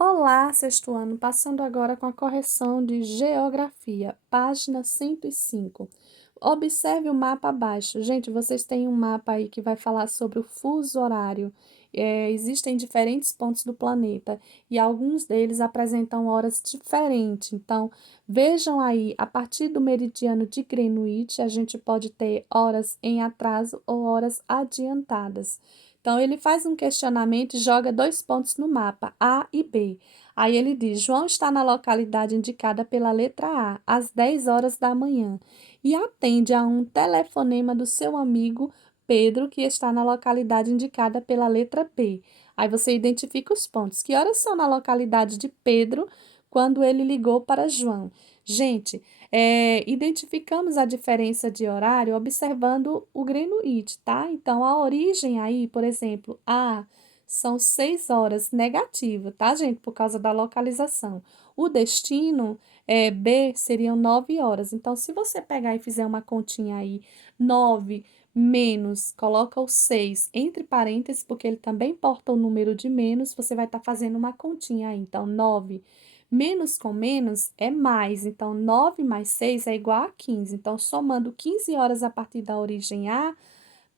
Olá, sexto ano, passando agora com a correção de geografia, página 105. Observe o mapa abaixo. Gente, vocês têm um mapa aí que vai falar sobre o fuso horário. Existem diferentes pontos do planeta e alguns deles apresentam horas diferentes. Então, vejam aí, a partir do meridiano de Greenwich, a gente pode ter horas em atraso ou horas adiantadas. Então, ele faz um questionamento e joga dois pontos no mapa, A e B. Aí ele diz: João está na localidade indicada pela letra A, às 10 horas da manhã, e atende a um telefonema do seu amigo Pedro, que está na localidade indicada pela letra B. Aí você identifica os pontos. Que horas são na localidade de Pedro quando ele ligou para João? Gente, identificamos a diferença de horário observando o Greenwich, tá? Então, a origem aí, por exemplo, A são 6 horas negativa, tá, gente? Por causa da localização. O destino, B, seriam 9 horas. Então, se você pegar e fizer uma continha aí, 9 menos, coloca o 6 entre parênteses, porque ele também porta o número de menos, você vai estar fazendo uma continha aí. Então, 9 menos com menos é mais, então 9 mais 6 é igual a 15. Então, somando 15 horas a partir da origem A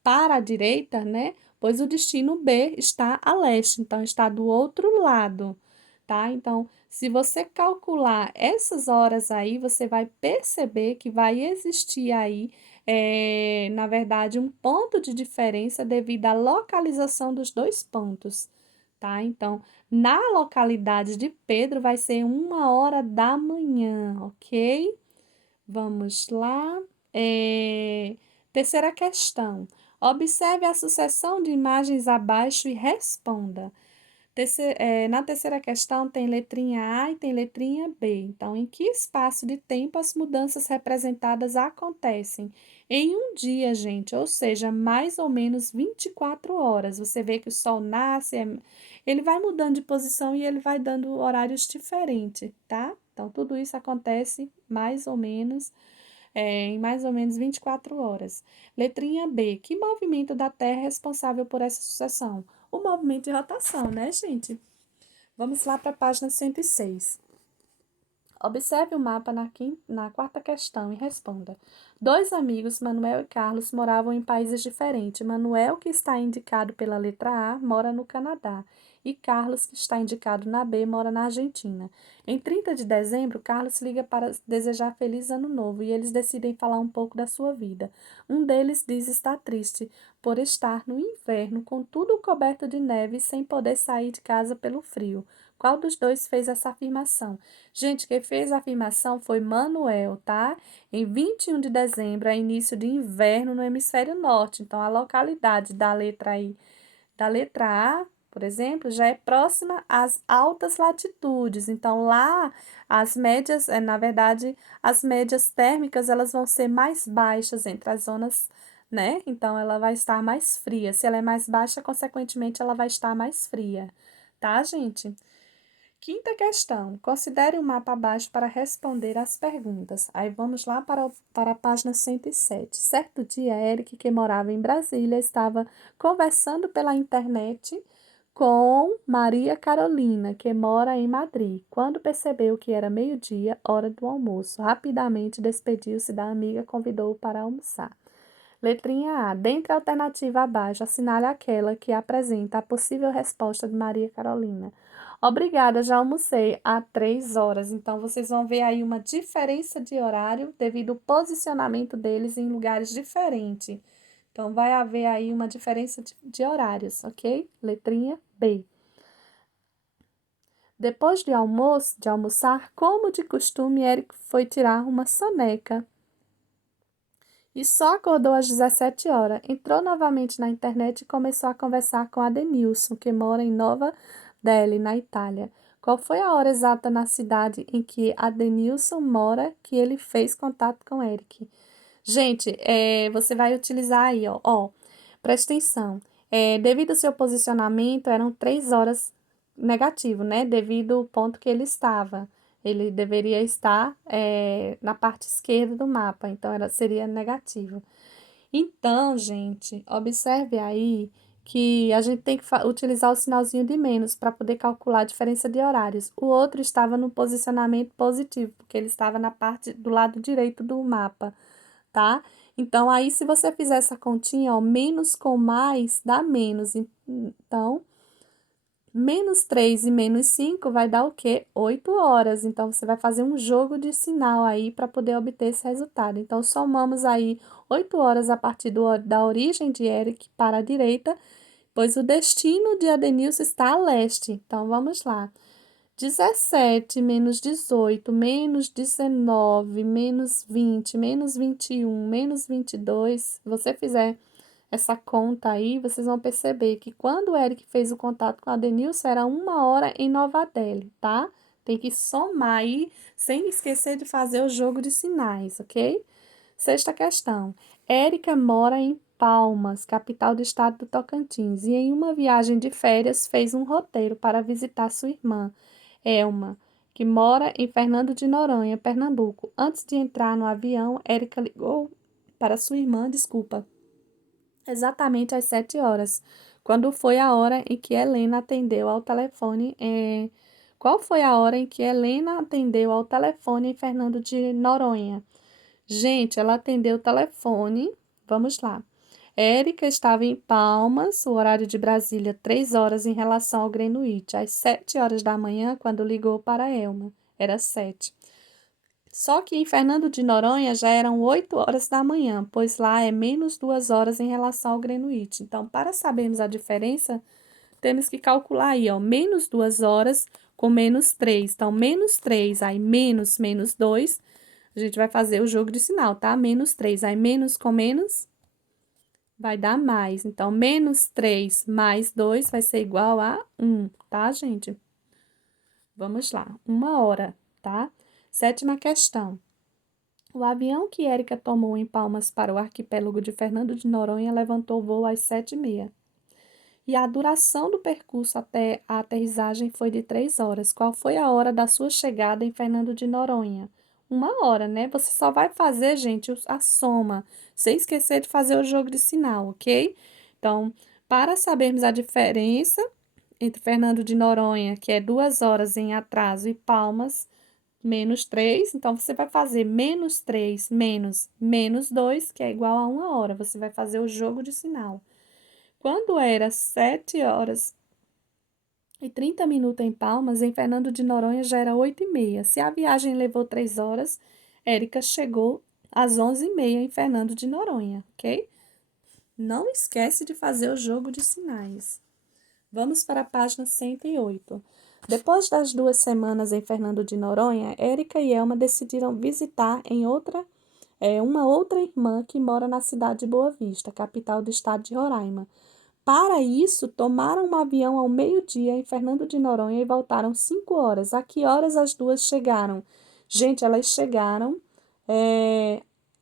para a direita, né? Pois o destino B está a leste, então está do outro lado, tá? Então, se você calcular essas horas aí, você vai perceber que vai existir aí, na verdade, um ponto de diferença devido à localização dos dois pontos, tá? Então, na localidade de Pedro vai ser 1 hora da manhã, ok? Vamos lá. Terceira questão. Observe a sucessão de imagens abaixo e responda. Na terceira questão tem letrinha A e tem letrinha B. Então, em que espaço de tempo as mudanças representadas acontecem? Em um dia, gente, ou seja, mais ou menos 24 horas. Você vê que o sol nasce, ele vai mudando de posição e ele vai dando horários diferentes, tá? Então, tudo isso acontece mais ou menos em mais ou menos 24 horas. Letrinha B. Que movimento da Terra é responsável por essa sucessão? O movimento de rotação, né, gente? Vamos lá para a página 106. Observe o mapa na quarta questão e responda. Dois amigos, Manuel e Carlos, moravam em países diferentes. Manuel, que está indicado pela letra A, mora no Canadá. E Carlos, que está indicado na B, mora na Argentina. Em 30 de dezembro, Carlos liga para desejar feliz ano novo e eles decidem falar um pouco da sua vida. Um deles diz estar triste por estar no inverno, com tudo coberto de neve e sem poder sair de casa pelo frio. Qual dos dois fez essa afirmação? Gente, quem fez a afirmação foi Manuel, tá? Em 21 de dezembro é início de inverno no hemisfério norte. Então, a localidade da letra aí, da letra A, por exemplo, já é próxima às altas latitudes. Então, lá as médias, na verdade, as médias térmicas, elas vão ser mais baixas entre as zonas, né? Então, ela vai estar mais fria. Se ela é mais baixa, consequentemente, ela vai estar mais fria, tá, gente? Quinta questão. Considere o mapa abaixo para responder às perguntas. Aí vamos lá para a página 107. Certo dia, Eric, que morava em Brasília, estava conversando pela internet com Maria Carolina, que mora em Madrid. Quando percebeu que era meio-dia, hora do almoço, rapidamente despediu-se da amiga e convidou-o para almoçar. Letrinha A. Dentre a alternativa abaixo, assinale aquela que apresenta a possível resposta de Maria Carolina. Obrigada, já almocei há 3 horas. Então, vocês vão ver aí uma diferença de horário devido ao posicionamento deles em lugares diferentes. Então, vai haver aí uma diferença de horários, ok? Letrinha B. Depois de almoçar, como de costume, Eric foi tirar uma soneca e só acordou às 17 horas. Entrou novamente na internet e começou a conversar com Adenilson, que mora em Nova Delhi, na Itália. Qual foi a hora exata na cidade em que Adenilson mora que ele fez contato com Eric? Gente, você vai utilizar aí, ó, presta atenção. Devido ao seu posicionamento, eram 3 horas negativo, né? Devido ao ponto que ele estava. Ele deveria estar na parte esquerda do mapa, então seria negativo. Então, gente, observe aí que a gente tem que utilizar o sinalzinho de menos para poder calcular a diferença de horários. O outro estava no posicionamento positivo, porque ele estava na parte do lado direito do mapa, tá? Então, aí, se você fizer essa continha, ó, menos com mais dá menos. Então, menos 3 e menos 5 vai dar o quê? 8 horas. Então, você vai fazer um jogo de sinal aí para poder obter esse resultado. Então, somamos aí 8 horas a partir da origem de Eric para a direita, pois o destino de Adenilson está a leste. Então, vamos lá. 17 menos 18 menos 19 menos 20 menos 21 menos 22. Se você fizer essa conta aí, vocês vão perceber que quando o Eric fez o contato com a Denilson, era 1 hora em Nova Delhi, tá? Tem que somar aí, sem esquecer de fazer o jogo de sinais, ok? Sexta questão. Érica mora em Palmas, capital do estado do Tocantins, e em uma viagem de férias fez um roteiro para visitar sua irmã, Elma, que mora em Fernando de Noronha, Pernambuco. Antes de entrar no avião, Érica ligou para sua irmã, desculpa, exatamente às 7 horas, quando foi a hora em que Helena atendeu ao telefone. Qual foi a hora em que Helena atendeu ao telefone em Fernando de Noronha? Gente, ela atendeu o telefone. Vamos lá. Érica estava em Palmas, o horário de Brasília, 3 horas em relação ao Greenwich, às 7 horas da manhã, quando ligou para Elma. Era 7. Só que em Fernando de Noronha já eram 8 horas da manhã, pois lá é menos 2 horas em relação ao Greenwich. Então, para sabermos a diferença, temos que calcular aí, ó, menos 2 horas com menos 3. Então, menos 3, aí menos 2, a gente vai fazer o jogo de sinal, tá? Menos 3, aí menos com menos vai dar mais. Então, menos 3 mais 2 vai ser igual a 1, tá, gente? Vamos lá, 1 hora, tá? Sétima questão. O avião que Érica tomou em Palmas para o arquipélago de Fernando de Noronha levantou voo às 7h30. E a duração do percurso até a aterrissagem foi de 3 horas. Qual foi a hora da sua chegada em Fernando de Noronha? 1 hora, né? Você só vai fazer, gente, a soma, sem esquecer de fazer o jogo de sinal, ok? Então, para sabermos a diferença entre Fernando de Noronha, que é 2 horas em atraso, e Palmas, menos 3, então você vai fazer menos 3 menos 2, que é igual a 1 hora. Você vai fazer o jogo de sinal. Quando era 7 horas e 30 minutos em Palmas, em Fernando de Noronha já era 8h30. Se a viagem levou 3 horas, Érica chegou às 11h30 em Fernando de Noronha, ok? Não esquece de fazer o jogo de sinais. Vamos para a página 108. Depois das 2 semanas em Fernando de Noronha, Érica e Elma decidiram visitar uma outra irmã que mora na cidade de Boa Vista, capital do estado de Roraima. Para isso, tomaram um avião ao meio-dia em Fernando de Noronha e voltaram 5 horas. A que horas as duas chegaram? Gente, elas chegaram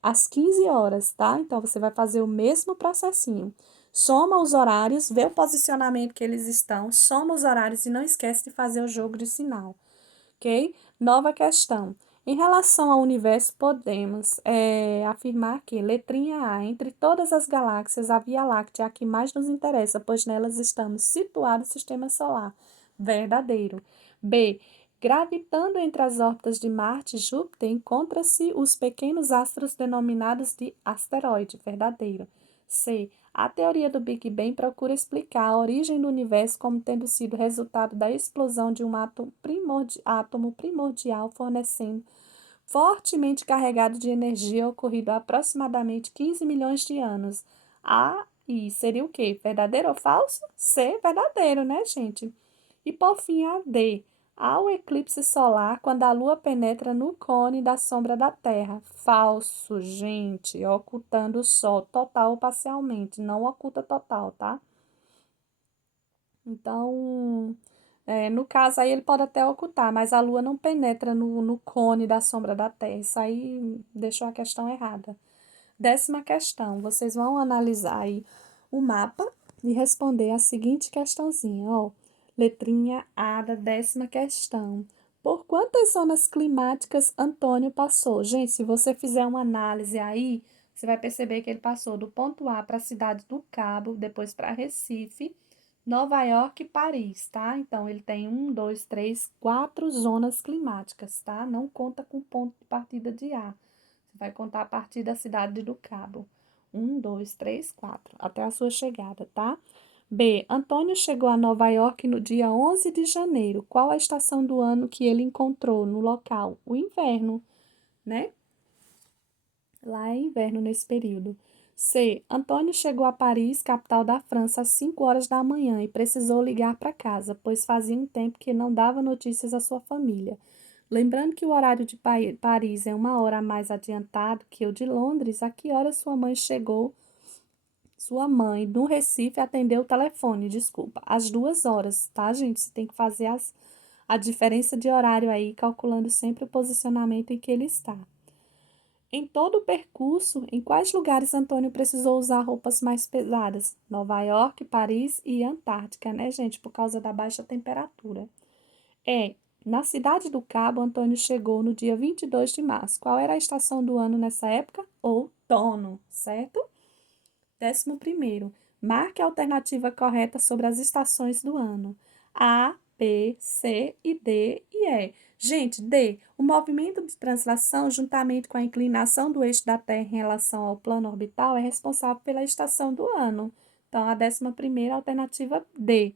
às 15 horas, tá? Então, você vai fazer o mesmo processinho. Soma os horários, vê o posicionamento que eles estão, soma os horários e não esquece de fazer o jogo de sinal, ok? Nova questão. Em relação ao universo, podemos afirmar que, letrinha A, entre todas as galáxias, a Via Láctea é a que mais nos interessa, pois nelas estamos situados no Sistema Solar. Verdadeiro. B. Gravitando entre as órbitas de Marte e Júpiter, encontram-se os pequenos astros denominados de asteroide. Verdadeiro. C. A teoria do Big Bang procura explicar a origem do universo como tendo sido resultado da explosão de um átomo primordial fornecendo fortemente carregado de energia ocorrido há aproximadamente 15 milhões de anos. A e seria o quê? Verdadeiro ou falso? C, verdadeiro, né, gente? E por fim, a D. Há o eclipse solar quando a Lua penetra no cone da sombra da Terra. Falso, gente, ocultando o Sol total ou parcialmente. Não oculta total, tá? Então, no caso aí ele pode até ocultar, mas a Lua não penetra no cone da sombra da Terra. Isso aí deixou a questão errada. 10ª questão, vocês vão analisar aí o mapa e responder a seguinte questãozinha, ó. Letrinha A da 10ª questão. Por quantas zonas climáticas Antônio passou? Gente, se você fizer uma análise aí, você vai perceber que ele passou do ponto A para a cidade do Cabo, depois para Recife, Nova York e Paris, tá? Então, ele tem 4 zonas climáticas, tá? Não conta com ponto de partida de A. Você vai contar a partir da cidade do Cabo. 4, até a sua chegada, tá? B. Antônio chegou a Nova York no dia 11 de janeiro. Qual a estação do ano que ele encontrou no local? O inverno, né? Lá é inverno nesse período. C. Antônio chegou a Paris, capital da França, às 5 horas da manhã e precisou ligar para casa, pois fazia um tempo que não dava notícias à sua família. Lembrando que o horário de Paris é 1 hora mais adiantado que o de Londres, a que hora sua mãe chegou? Sua mãe, no Recife, atendeu o telefone, desculpa, às 2 horas, tá, gente? Você tem que fazer a diferença de horário aí, calculando sempre o posicionamento em que ele está. Em todo o percurso, em quais lugares Antônio precisou usar roupas mais pesadas? Nova York, Paris e Antártica, né, gente? Por causa da baixa temperatura. Na cidade do Cabo, Antônio chegou no dia 22 de março. Qual era a estação do ano nessa época? Outono, certo? 11º. Marque a alternativa correta sobre as estações do ano. A, B, C e D e E. Gente, D. O movimento de translação, juntamente com a inclinação do eixo da Terra em relação ao plano orbital, é responsável pela estação do ano. Então, a 11ª alternativa D,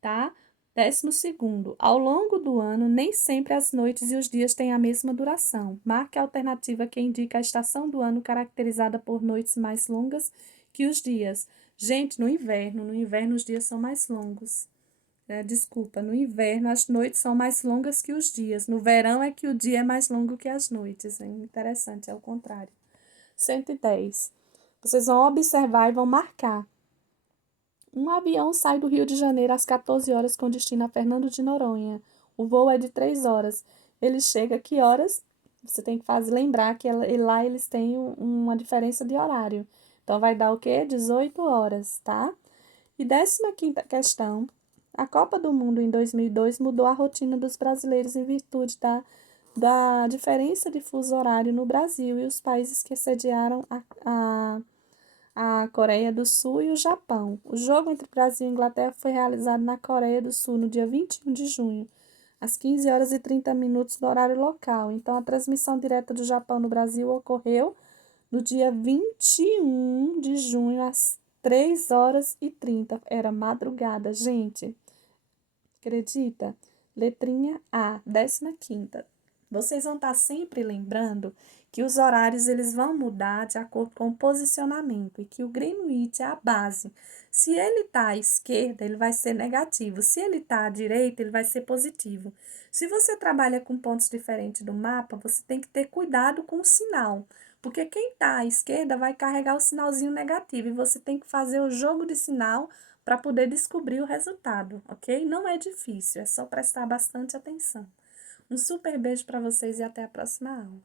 tá? 12º. Ao longo do ano, nem sempre as noites e os dias têm a mesma duração. Marque a alternativa que indica a estação do ano caracterizada por noites mais longas que os dias. Gente, no inverno os dias são mais longos. Desculpa, no inverno as noites são mais longas que os dias. No verão é que o dia é mais longo que as noites. É interessante, é o contrário. 110. Vocês vão observar e vão marcar. Um avião sai do Rio de Janeiro às 14 horas com destino a Fernando de Noronha. O voo é de 3 horas. Ele chega a que horas? Você tem que lembrar que lá eles têm uma diferença de horário. Então, vai dar o quê? 18 horas, tá? E 15ª questão. A Copa do Mundo em 2002 mudou a rotina dos brasileiros em virtude da diferença de fuso horário no Brasil e os países que sediaram a Coreia do Sul e o Japão. O jogo entre Brasil e Inglaterra foi realizado na Coreia do Sul no dia 21 de junho, às 15 horas e 30 minutos do horário local. Então, a transmissão direta do Japão no Brasil ocorreu no dia 21 de junho, às 3 horas e 30. Era madrugada, gente. Acredita? Letrinha A, 15ª. Vocês vão estar sempre lembrando que os horários eles vão mudar de acordo com o posicionamento e que o Greenwich é a base. Se ele está à esquerda, ele vai ser negativo. Se ele está à direita, ele vai ser positivo. Se você trabalha com pontos diferentes do mapa, você tem que ter cuidado com o sinal, porque quem está à esquerda vai carregar o sinalzinho negativo e você tem que fazer o jogo de sinal para poder descobrir o resultado, ok? Não é difícil, é só prestar bastante atenção. Um super beijo para vocês e até a próxima aula.